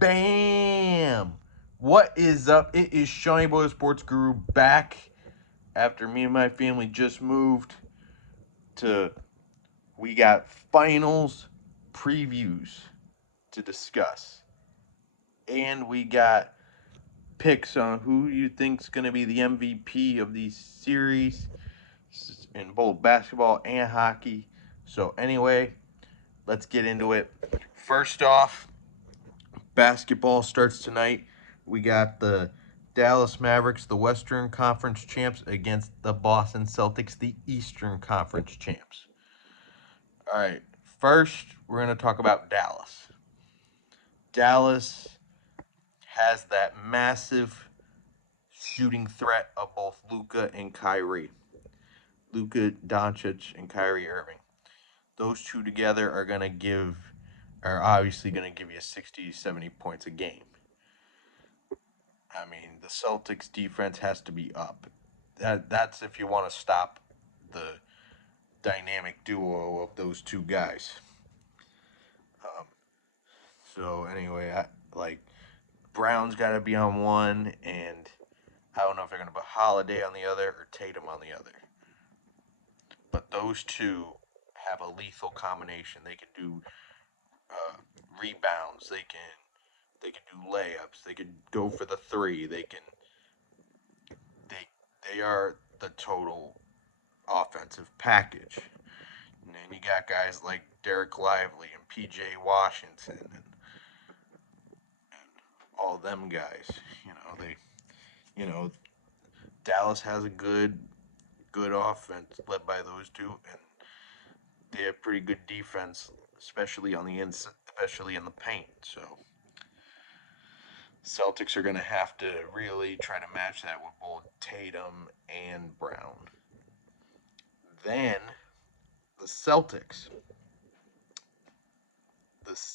Bam! What is up? It is Shawnee Boy Sports Guru back after me and my family just moved to. We got finals previews to discuss, and we got picks on who you think's going to be the MVP of these series in both basketball and hockey. So anyway, let's get into it. First off, basketball starts tonight. We got the Dallas Mavericks, the Western Conference champs, against the Boston Celtics, the Eastern Conference champs. All right, first, we're going to talk about Dallas. Dallas has that massive shooting threat of both Luka and Kyrie. Luka Doncic and Kyrie Irving. Those two together are obviously going to give you 60, 70 points a game. I mean, the Celtics defense has to be up. That's if you want to stop the dynamic duo of those two guys. Um, so anyway, Brown's got to be on one, and I don't know if they're going to put Holiday on the other or Tatum on the other. But those two have a lethal combination. They can do rebounds. They can do layups. They can go for the three. They are the total offensive package. And then you got guys like Derek Lively and P.J. Washington and all them guys. Dallas has a good offense led by those two, and they have pretty good defense, especially on the inside, especially in the paint. So Celtics are going to have to really try to match that with both Tatum and Brown. Then the Celtics.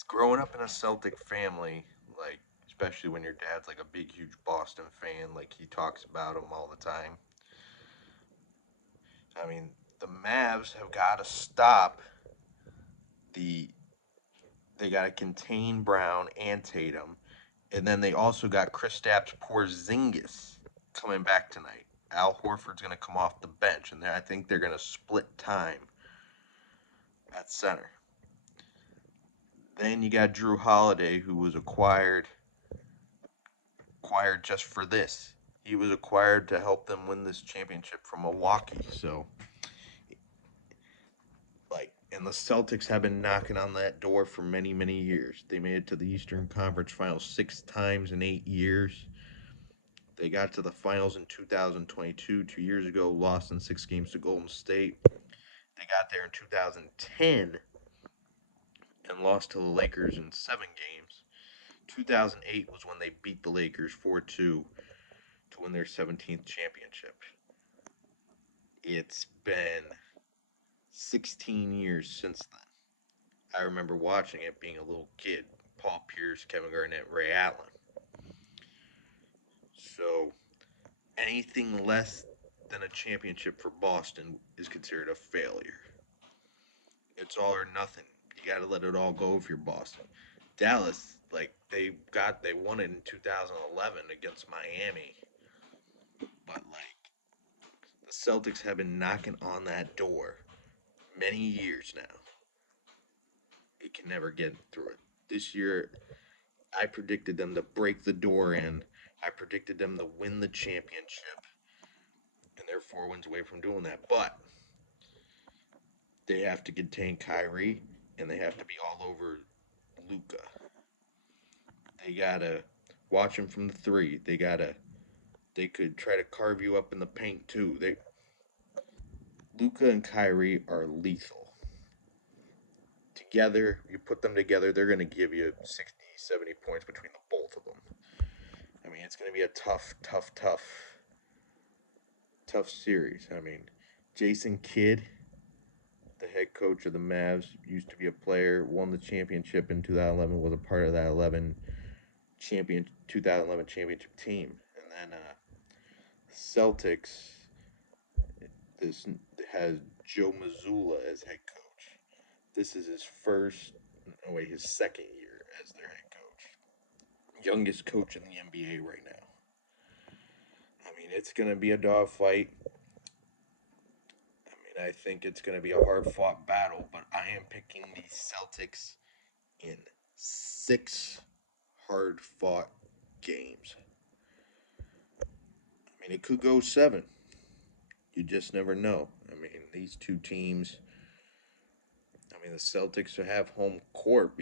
Growing up in a Celtic family, like especially when your dad's like a big, huge Boston fan, like he talks about them all the time. I mean, the Mavs have got to stop the. They got to contain Brown and Tatum, and then they also got Kristaps Porzingis coming back tonight. Al Horford's going to come off the bench, and I think they're going to split time at center. Then you got Drew Holiday, who was acquired just for this. He was acquired to help them win this championship from Milwaukee. So, and the Celtics have been knocking on that door for many, many years. They made it to the Eastern Conference Finals 6 times in 8 years. They got to the finals in 2022, 2 years ago, lost in 6 games to Golden State. They got there in 2010 and lost to the Lakers in 7 games. 2008 was when they beat the Lakers 4-2 to win their 17th championship. It's been 16 years since then. I remember watching it being a little kid. Paul Pierce, Kevin Garnett, Ray Allen. So anything less than a championship for Boston is considered a failure. It's all or nothing. You got to let it all go if you're Boston. Dallas, they won it in 2011 against Miami, but the Celtics have been knocking on that door many years now. It can never get through it. This year, I predicted them to break the door in. I predicted them to win the championship, and they're 4 wins away from doing that. But they have to contain Kyrie, and they have to be all over Luka. They gotta watch him from the three. They could try to carve you up in the paint too. Luka and Kyrie are lethal. Together, you put them together, they're going to give you 60, 70 points between the both of them. I mean, it's going to be a tough series. I mean, Jason Kidd, the head coach of the Mavs, used to be a player, won the championship in 2011, was a part of that 2011 championship team. And then Celtics, this has Joe Mazzulla as head coach. This is his second year as their head coach. youngest coach in the NBA right now. I mean, it's going to be a dogfight. I mean, I think it's going to be a hard fought battle, but I am picking the Celtics in 6 hard fought games. I mean, it could go 7. You just never know. I mean, these two teams. I mean, the Celtics have home court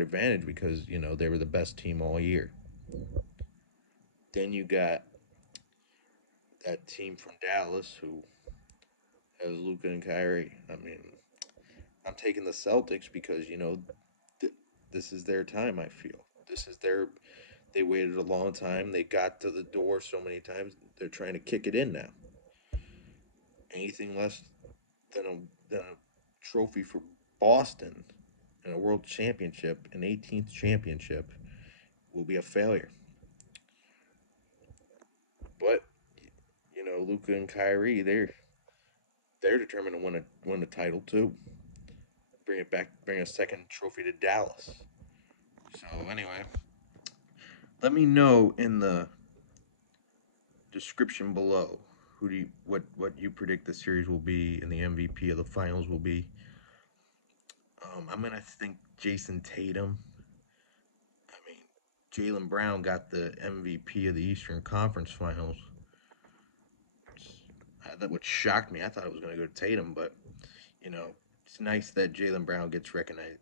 advantage because they were the best team all year. Then you got that team from Dallas who has Luka and Kyrie. I mean, I'm taking the Celtics because th- this is their time. I feel this is their. They waited a long time. They got to the door so many times. They're trying to kick it in now. Anything less than a trophy for Boston and a world championship, an 18th championship, will be a failure. But Luca and Kyrie, they're determined to win a title too. Bring it back, bring a second trophy to Dallas. So anyway, let me know in the description below what you predict the series will be and the MVP of the finals will be. I'm gonna think Jason Tatum. I mean, Jaylen Brown got the MVP of the Eastern Conference Finals. That what shocked me. I thought it was going to go to Tatum, but you know, it's nice that Jaylen Brown gets recognized.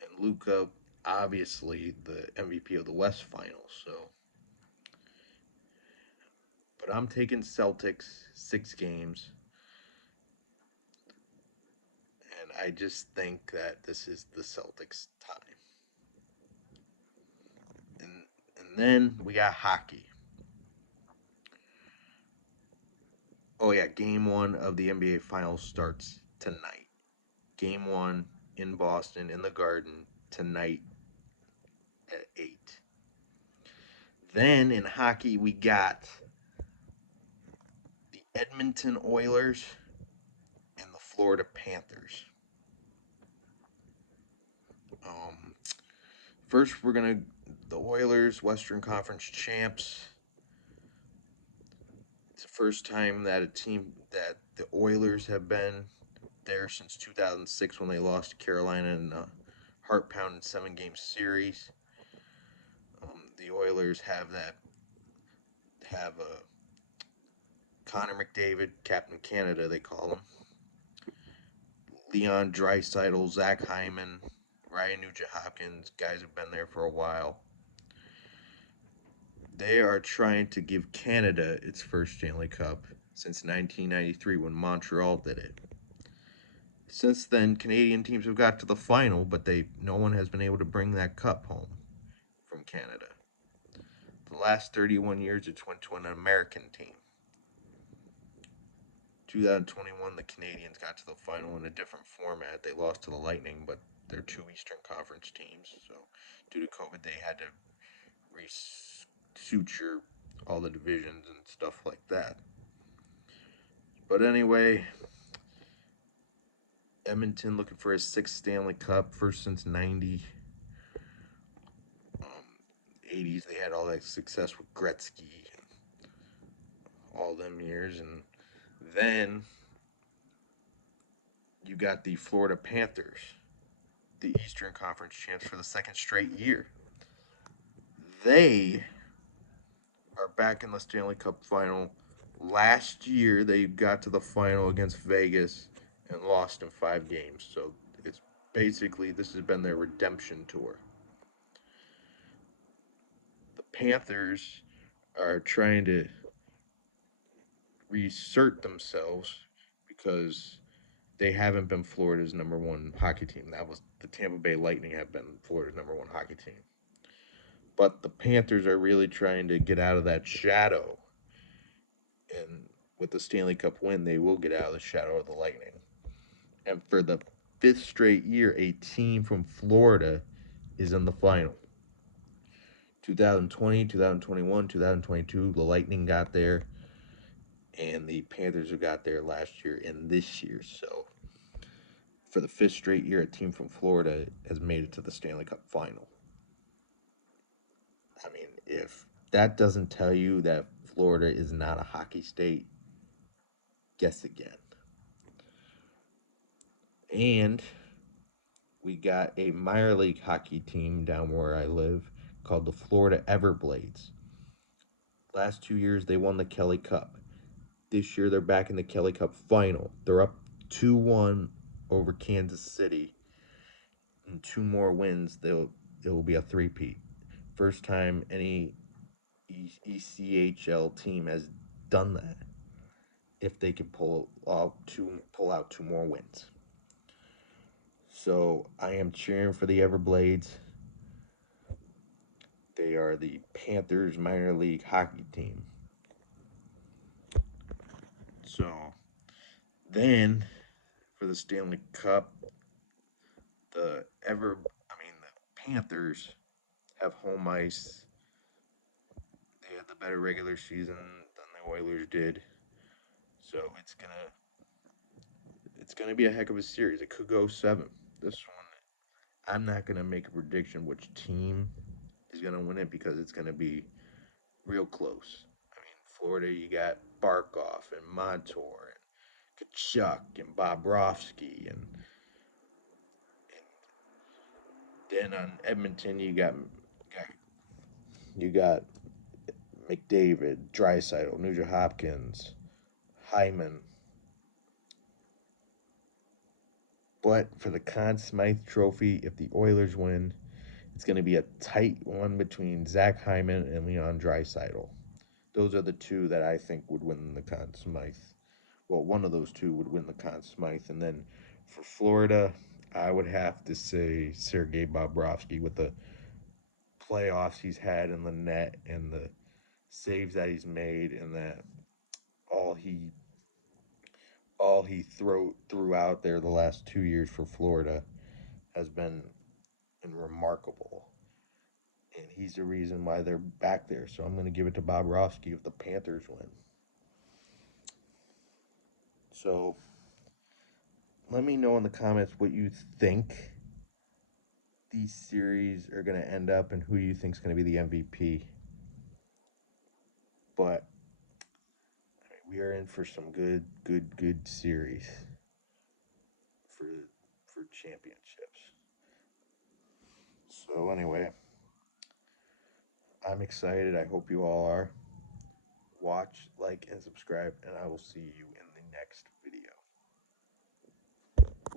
And Luca, obviously the MVP of the West Finals. So, but I'm taking Celtics 6 games, and I just think that this is the Celtics' time. And then we got hockey. Oh yeah, Game 1 of the NBA Finals starts tonight. Game 1 in Boston in the Garden tonight at 8. Then in hockey, we got the Edmonton Oilers and the Florida Panthers. Um, First, the Oilers, Western Conference champs. It's the first time that the Oilers have been there since 2006 when they lost to Carolina in a heart pounding 7-game series. The Oilers have a Connor McDavid, Captain Canada, they call him. Leon Draisaitl, Zach Hyman, Ryan Nugent-Hopkins, guys have been there for a while. They are trying to give Canada its first Stanley Cup since 1993 when Montreal did it. Since then, Canadian teams have got to the final, but no one has been able to bring that cup home from Canada. The last 31 years, it's went to an American team. 2021, the Canadians got to the final in a different format. They lost to the Lightning, but they're 2 Eastern Conference teams. So, due to COVID, they had to resuture all the divisions and stuff like that. But anyway, Edmonton looking for his 6th Stanley Cup, first since '90. 80s, they had all that success with Gretzky and all them years. And then you got the Florida Panthers, the Eastern Conference champs for the 2nd straight year. They are back in the Stanley Cup final. Last year, they got to the final against Vegas and lost in 5 games. So it's basically, this has been their redemption tour. The Panthers are trying to reassert themselves because they haven't been Florida's #1 hockey team. That was the Tampa Bay Lightning have been Florida's #1 hockey team. But the Panthers are really trying to get out of that shadow. And with the Stanley Cup win, they will get out of the shadow of the Lightning. And for the 5th straight year, a team from Florida is in the final. 2020, 2021, 2022, the Lightning got there, and the Panthers have got there last year and this year. So for the 5th straight year, a team from Florida has made it to the Stanley Cup final. I mean, if that doesn't tell you that Florida is not a hockey state, guess again. And we got a minor league hockey team down where I live called the Florida Everblades. Last 2 years, they won the Kelly Cup. This year, they're back in the Kelly Cup final. They're up 2-1 over Kansas City. And two more wins, it will be a three-peat. First time any ECHL team has done that. If they can pull out two more wins. So I am cheering for the Everblades. They are the Panthers minor league hockey team. So then for the Stanley Cup, the Panthers have home ice. They had the better regular season than the Oilers did. So it's gonna be a heck of a series. It could go seven. This one, I'm not gonna make a prediction which team is gonna win it because it's gonna be real close. I mean, Florida, you got Barkov and Montour and Kachuk and Bobrovsky, and then on Edmonton, you got McDavid, Draisaitl, Nugent Hopkins, Hyman. But for the Conn Smythe Trophy, if the Oilers win, it's going to be a tight one between Zach Hyman and Leon Draisaitl. Those are the two that I think would win the Conn Smythe. Well, one of those two would win the Conn Smythe. And then for Florida, I would have to say Sergei Bobrovsky with the playoffs he's had in the net and the saves that he's made and that all he threw out there the last 2 years for Florida has been remarkable. And he's the reason why they're back there. So I'm going to give it to Bobrovsky if the Panthers win. So let me know in the comments what you think these series are going to end up and who you think is going to be the MVP. But we are in for some good series for championships. So anyway, I'm excited. I hope you all are. Watch, like, and subscribe, and I will see you in the next